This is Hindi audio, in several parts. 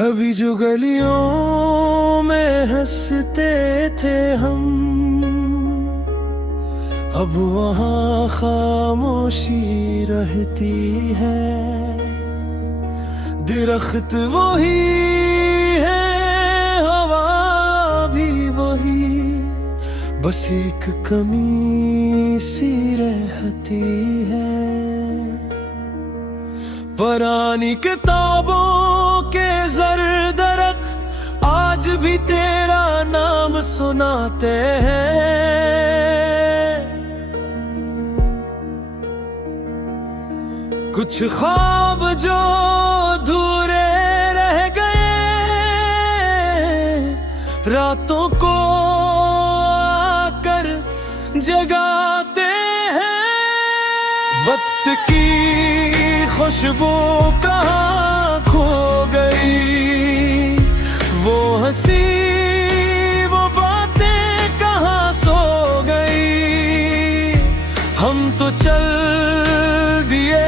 कभी जो गलियों में हंसते थे हम, अब वहाँ खामोशी रहती है। दरख्त वही है, हवा भी वही, बस एक कमी सी रहती है। पुरानी किताबों के जरदरक आज भी तेरा नाम सुनाते हैं। कुछ ख्वाब जो अधूरे रह गए, रातों को आकर जगाते हैं। वक्त की खुशबू कहाँ खो गई, वो हंसी वो बातें कहाँ सो गई। हम तो चल दिए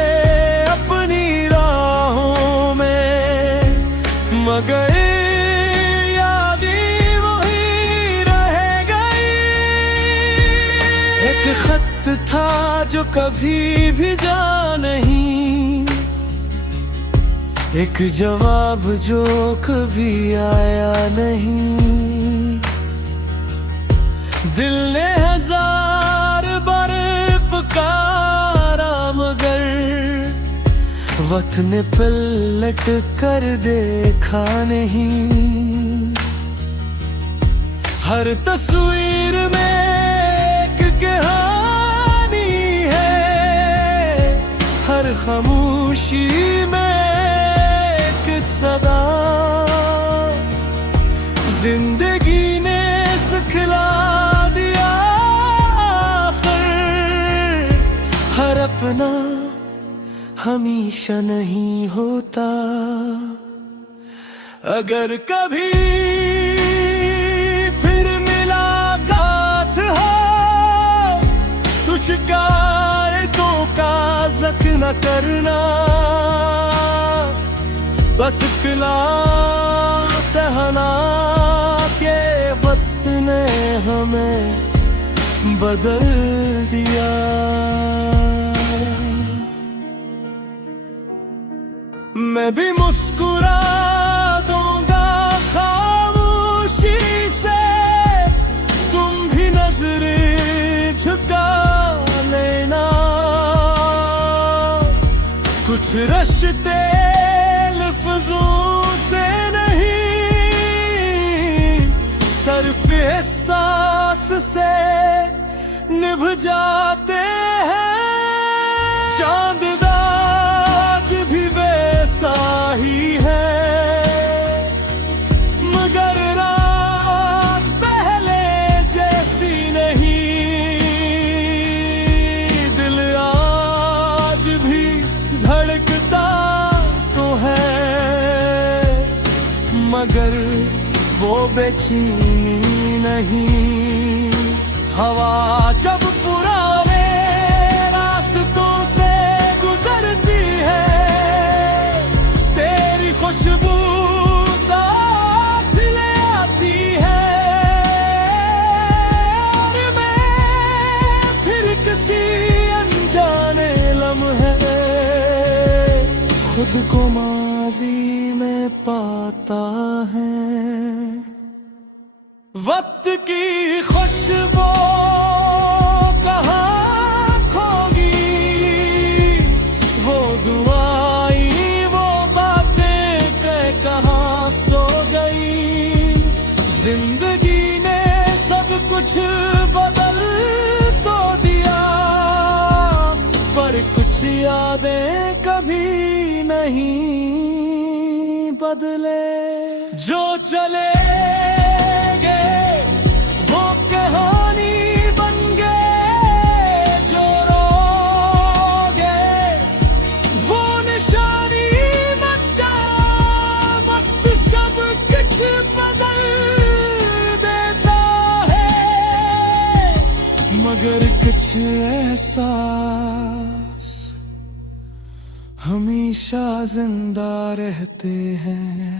अपनी राहों में, मगर यादें वही रह गई। एक खत था जो कभी भी जा नहीं, एक जवाब जो कभी आया नहीं। दिल ने हजार बार पुकारा, मगर वक्त ने पलट कर देखा नहीं। हर तस्वीर में एक कहानी है, हर खामोशी में सदा। जिंदगी ने सिखला दिया आखिर, हर अपना हमेशा नहीं होता। अगर कभी फिर मुलाकात हो तो शिकायतों का जिक्र न करना। बस इकला कहना के वक्त ने हमें बदल दिया। मैं भी मुस्कुरा दूंगा खामोशी से, तुम भी नजरें झुका लेना। कुछ रिश्ते लफ्ज़ों से नहीं, सिर्फ एहसास से निभ जाते हैं। चांद आज भी वैसा ही है, मगर रात पहले जैसी नहीं। दिल आज भी धड़कता मगर वो बेचैनी नहीं। हवा जब पुराने रास्तों से गुजरती है, तेरी खुशबू साथ ले आती है। और मैं फिर किसी अनजाने लम्हे खुद को माजी में पाता है। वक्त की खुशबू कहाँ खोगी, वो दुआएं वो बातें कहाँ सो गई। जिंदगी ने सब कुछ बदल तो दिया, पर कुछ यादें कभी नहीं बदले। जो चले गए वो कहानी बन गए, जो रो गए वो निशानी लगता। वक्त सब कुछ बदल देता है, मगर कुछ एहसास हमेशा जिंदा रहते हैं।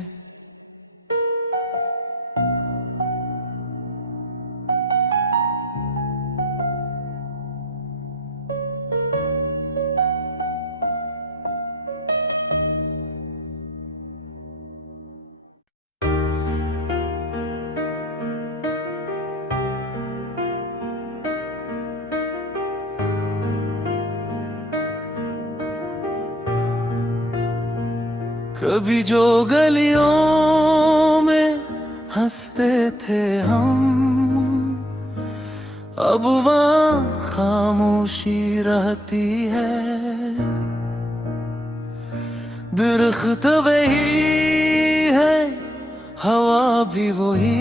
कभी जो गलियों में हंसते थे हम, अब वहाँ खामोशी रहती है। दरख्त वही है, हवा भी वही,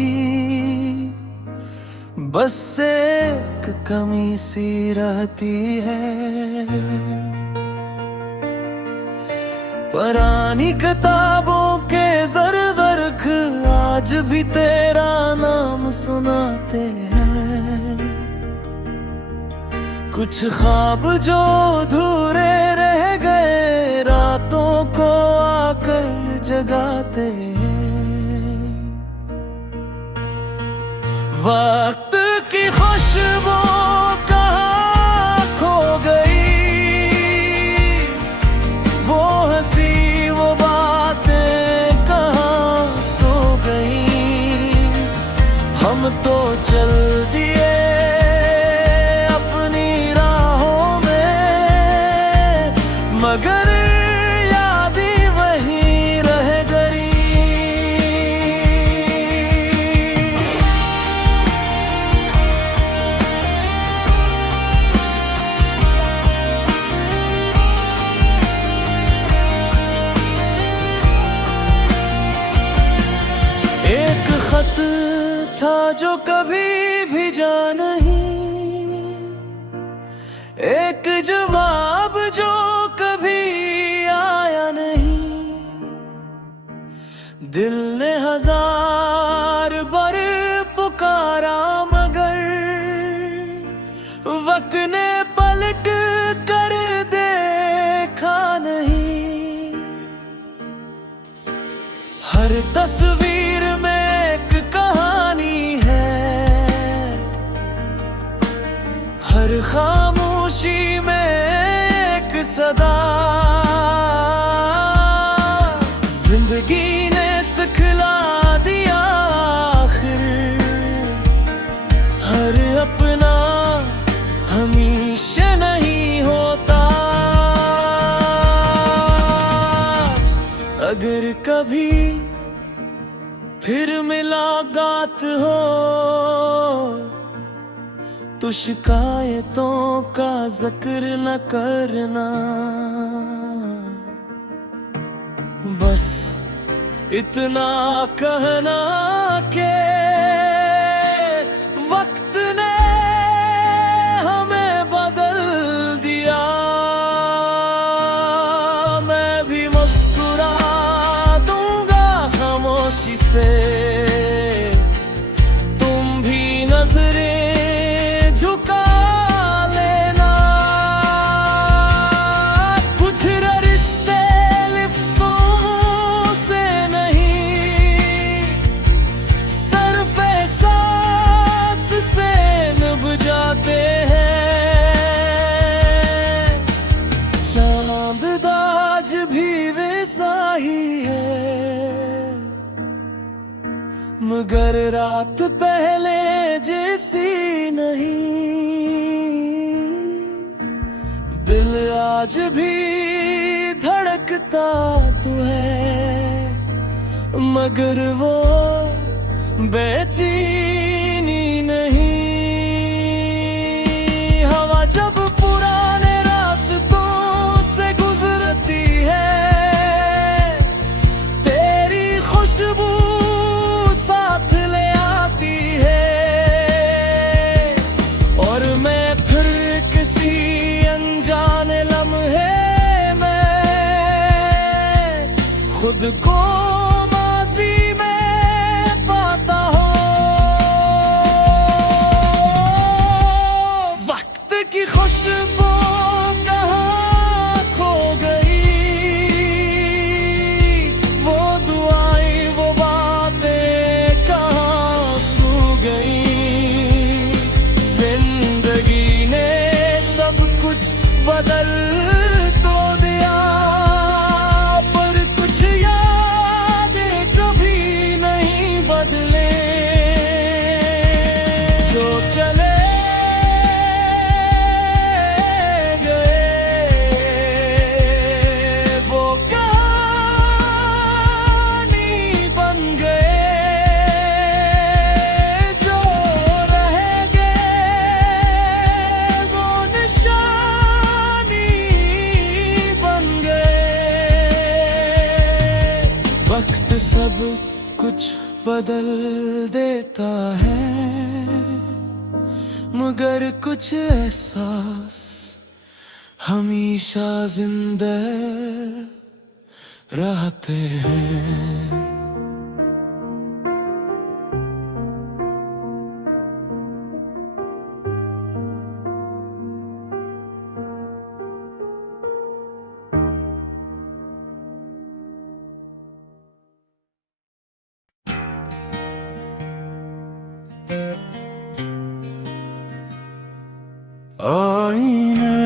बस एक कमी सी रहती है। पुरानी किताबों के ज़र-ज़र्ख आज भी तेरा नाम सुनाते हैं। कुछ ख्वाब जो अधूरे रह गए रातों को आकर जगाते हैं। वक्त की खुशबू कहाँ खो गई, वो हंसी वो बातें कहाँ सो गई। हम तो चल दिए अपनी राहों में, मगर यादें वहीं रह गई। एक खत था जो कभी भेजा नहीं, एक जवाब जो कभी आया नहीं। दिल ने हजार बार पुकारा मगर वक्त ने पलट कर देखा नहीं। हर तस्वीर में एक कहानी है, हर खामोशी में एक सदा। जिंदगी ने सिखला दिया आखिर, हर अपना हमेशा नहीं होता। अगर कभी फिर मुलाकात हो तो शिकायतों का जिक्र न करना, बस इतना कहना के वक्त ने हमें बदल दिया। मैं भी मुस्कुरा दूंगा खामोशी से, तुम भी नजरें झुका लेना। कुछ रिश्ते लिफ्ज़ों से नहीं, सिर्फ एहसास से निभ जाते हैं। चांद आज भी वैसा ही है, मगर रात पहले जैसी नहीं। दिल आज भी धड़कता तो है, मगर वो बेचैनी नहीं। हवा जब पुराने रास्तों से गुजरती है, तेरी खुशबू साथ ले आती है। और मैं फिर किसी अनजाने लम्हे में खुद को माजी में पाता हूँ। वक्त की खुशबू कहाँ खो गई, वो दुआएं वो बातें कहाँ सो गई। जिंदगी ने सब कुछ बदल तो दिया, पर कुछ याद बदल देता है, मगर कुछ एहसास हमेशा जिंदा रहते हैं। आईने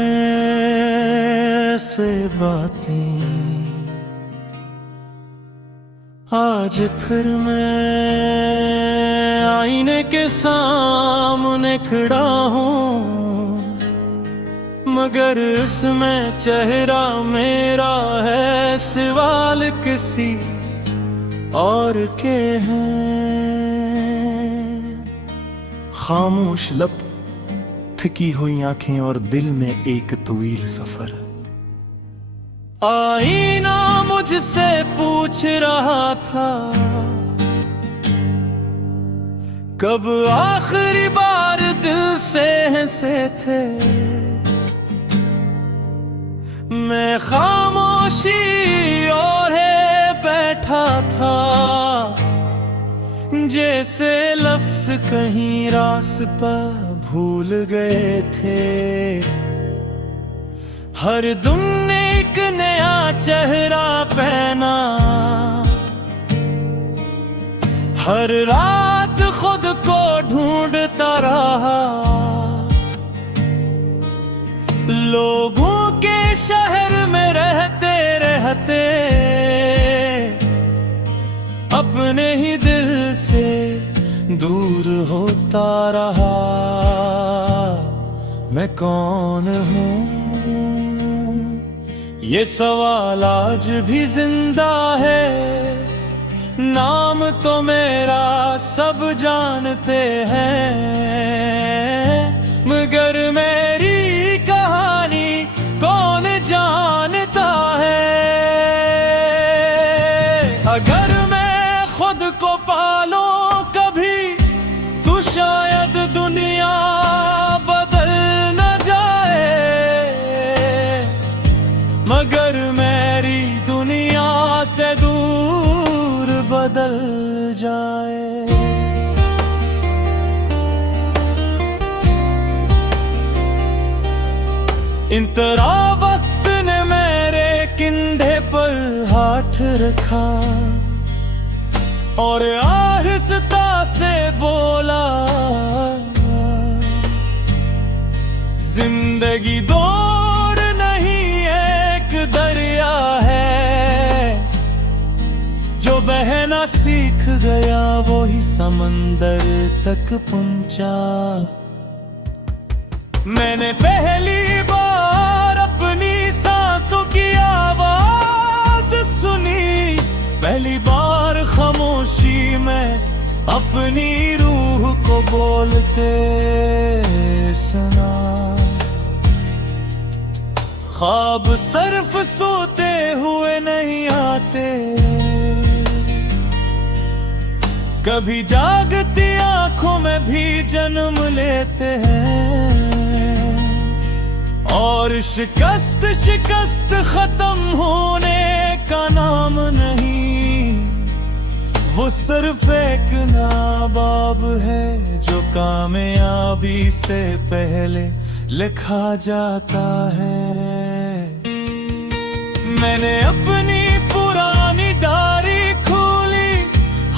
से बातें आज फिर मैं आईने के सामने खड़ा हूँ, मगर इसमें चेहरा मेरा है, सवाल किसी और के हैं। खामोश लब, थकी हुई आंखें और दिल में एक तवील सफर। आईना मुझसे पूछ रहा था, कब आखिरी बार दिल से हंसे थे। मैं खामोशी ओढ़े बैठा था, जैसे लफ्ज कहीं रास्ता भूल गए थे। हर दिन एक नया चेहरा पहना, हर रात खुद को ढूंढता रहा। लोगों के शहर में रहते रहते अपने ही दिल से दूर होता रहा। मैं कौन हूँ, ये सवाल आज भी जिंदा है। नाम तो मेरा सब जानते हैं, मगर मेरी कहानी कौन जानता है। अगर मैं खुद को पालूं कभी, तो शायद दुनिया बदल न जाए, मगर मेरी दुनिया से दूर बदल जाए। इन तरह वक्त ने मेरे कंधे पर हाथ रखा और आहिस्ता से बोला, जिंदगी दौर नहीं एक दरिया है, जो बहना सीख गया वो ही समंदर तक पहुंचा। मैंने पहली बार अपनी सांसों की आवाज सुनी, पहली बार खामोशी में अपनी रूह को बोलते सुना। ख्वाब सिर्फ सोते हुए नहीं आते, कभी जागती आंखों में भी जन्म लेते हैं। और शिकस्त शिकस्त खत्म होने का नाम नहीं, वो सिर्फ एक नाबाब है जो कामयाबी से पहले लिखा जाता है। मैंने अपनी पुरानी डायरी खोली,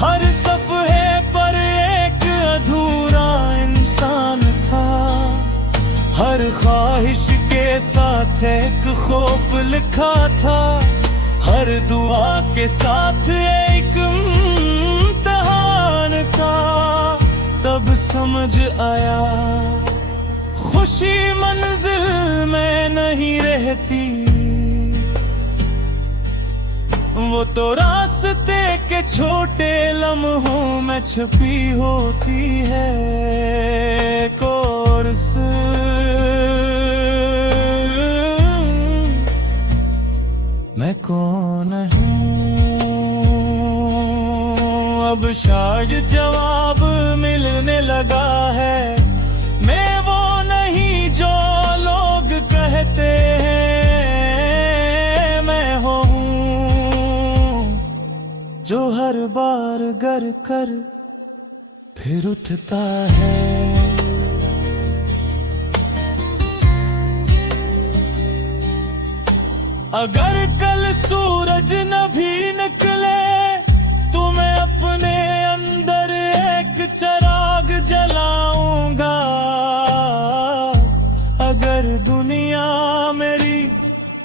हर सफ़े पर एक अधूरा इंसान था। हर ख्वाहिश के साथ एक खौफ लिखा था, हर दुआ के साथ एक इम्तिहान था। तब समझ आया खुशी मंजिल में नहीं रहती, वो तो रास्ते के छोटे लम्हों में छुपी होती है। कोर्स मैं कौन हूँ, अब अब शायद जवाब मिलने लगा है। मैं वो नहीं जो लोग कहते हैं, मैं वो हूँ जो हर बार गर कर फिर उठता है। अगर कल सूरज न भी निकले तो मैं अपने अंदर एक चिराग जलाऊंगा। अगर दुनिया मेरी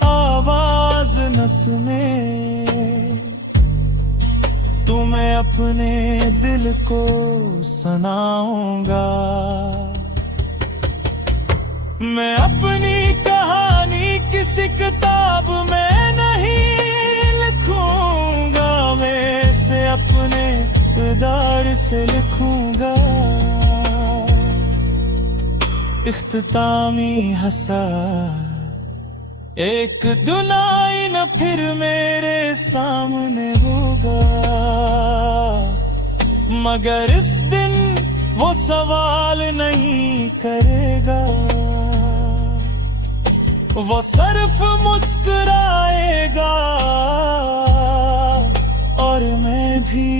आवाज न सुने तो मैं अपने दिल को सुनाऊंगा। मैं अपनी कहानी किसी किताब में नहीं लिखूंगा, मैं इसे अपने किरदार से लिखूंगा। इख्तितामी हंसा एक दुनाई न फिर मेरे सामने होगा, मगर इस दिन वो सवाल नहीं करेगा। वो सिर्फ मुस्कुराएगा और मैं भी,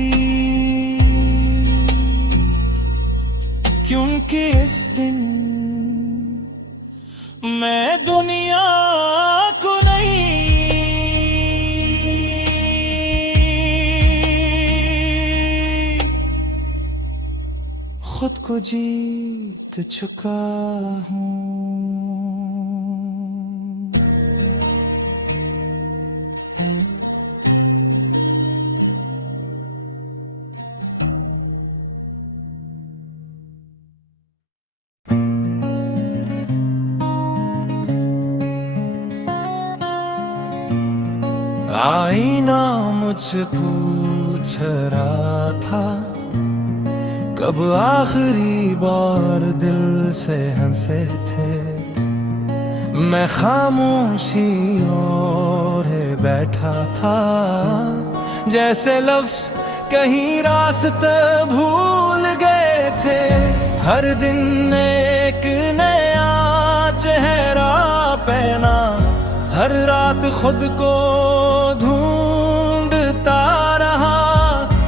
क्योंकि इस दिन मैं दुनिया को नहीं खुद को जीत चुका हूँ। आईना मुझसे पूछ रहा था कब आखिरी बार दिल से हंसे थे। मैं खामोशी और बैठा था, जैसे लफ्ज कहीं रास्ते भूल गए थे। हर दिन एक नया चेहरा पहना, हर रात खुद को ढूंढता रहा।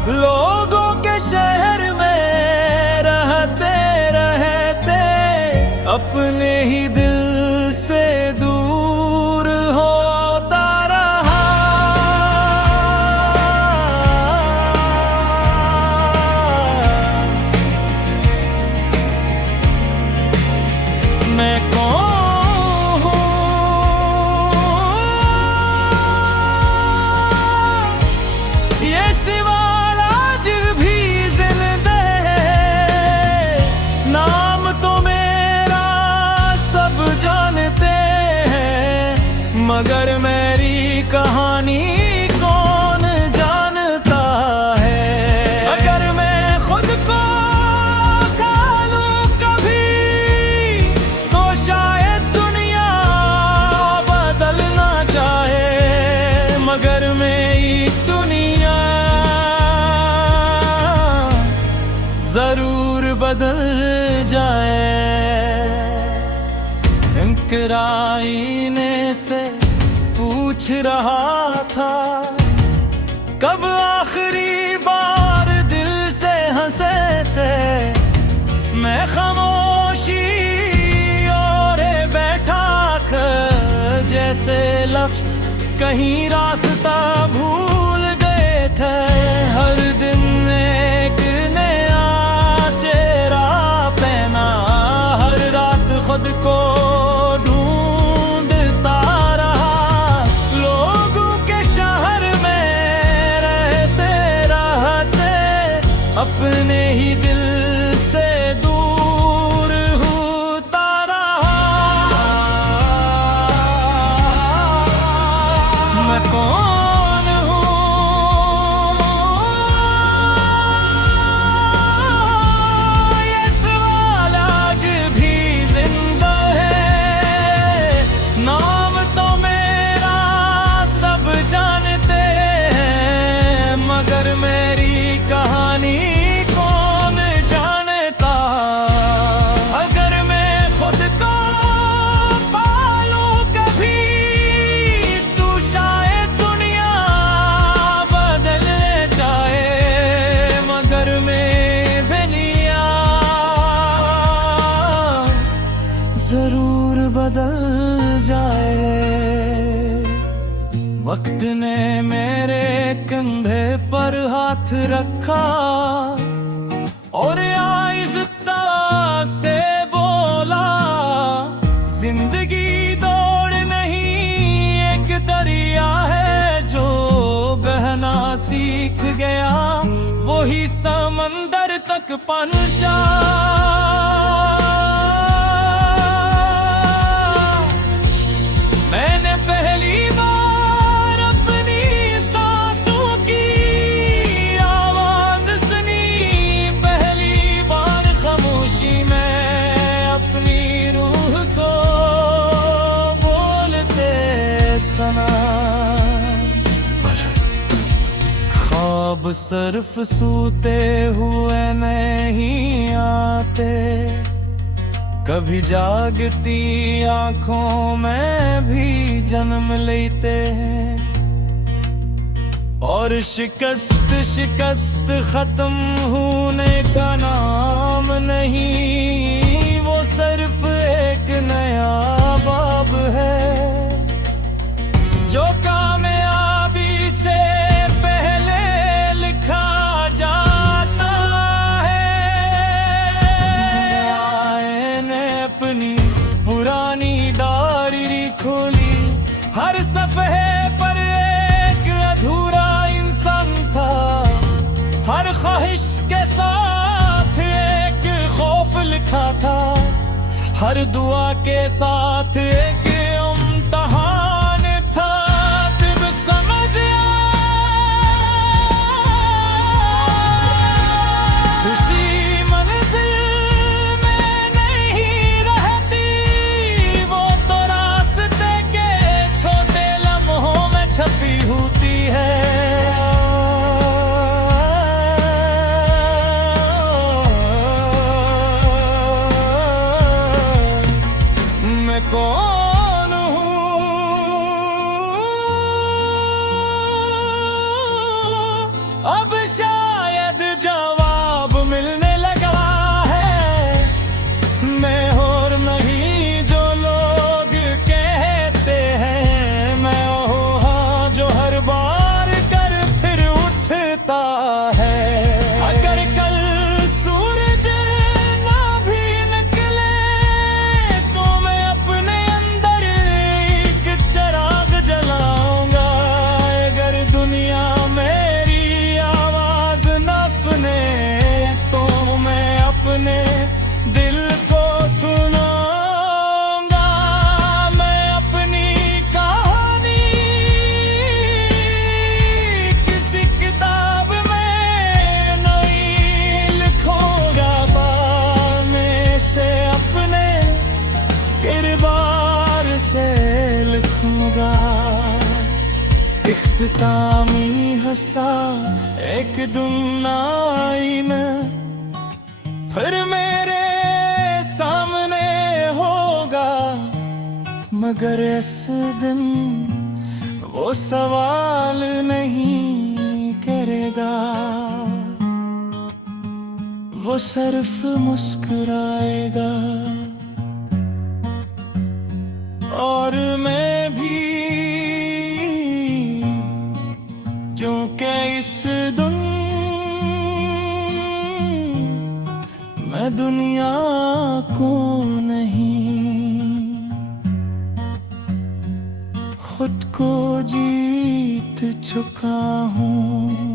लोगों के शहर में रहते रहते अपने ही दिल से दूर होता रहा। मैं कौन मगर मेरी कहानी कौन जानता है। अगर मैं खुद को खालूं कभी तो शायद दुनिया बदलना चाहे, मगर मेरी दुनिया जरूर बदल जाए। आईने से पूछ रहा था कब आखिरी बार दिल से हंसे थे। मैं खामोशी और बैठा कर, जैसे लफ्ज कहीं रास्ता भूल गए थे। हर दिन एक नया चेहरा पहना, हर रात खुद को अपने ही दिल से दूर होता रहा। मैं कौन हूँ ये सवाल आज भी जिंदा है। साथ रखा और आहिस्ता से बोला, जिंदगी दौड़ नहीं एक दरिया है, जो बहना सीख गया वही समंदर तक पहुंचा। मैंने पहली बार अपनी सांसों की आवाज सुनी, पहली बार खामोशी में अपनी रूह को बोलते सुना। ख्वाब सिर्फ सोते हुए नहीं आते, कभी जागती आंखों में भी जन्म लेते हैं। और शिकस्त शिकस्त खत्म होने का नाम नहीं, वो सिर्फ एक नया बाब है, जो कामयाबी से पहले लिखा जाता है। आईने अपनी पुरानी डायरी खोली, हर सफ़े पर एक अधूरा इंसान था, हर ख्वाहिश के साथ एक खौफ लिखा था, हर दुआ के साथ एक इम्तिहान था। तब समझ खुशी मंजिल में नहीं रहती, वो तो रास्ते के छोटे लम्हों में छपी होती है। मैं कौन हूँ अब शायद जवाब मिलने लगा है। मैं और नहीं जो लोग कहते हैं, मैं वो हाँ जो हर बार कर फिर उठता है। अगर कल सूरज ना भी निकले तो मैं अपने अंदर एक चिराग जलाऊंगा। अगर दुनिया मेरी आवाज ना सुने तो मैं अपने दिल को सुनाऊंगा। मैं अपनी कहानी किसी किताब में नहीं लिखूंगा, मैं से अपने किरदार से लिखूंगा। इख्तितामी हंसा एक दिन आईना, फिर मेरे सामने होगा, मगर इस दिन वो सवाल नहीं करेगा, वो सिर्फ मुस्कुराएगा। और मैं भी, क्योंकि इस दिन मैं दुनिया को नहीं, खुद को जीत चुका हूँ।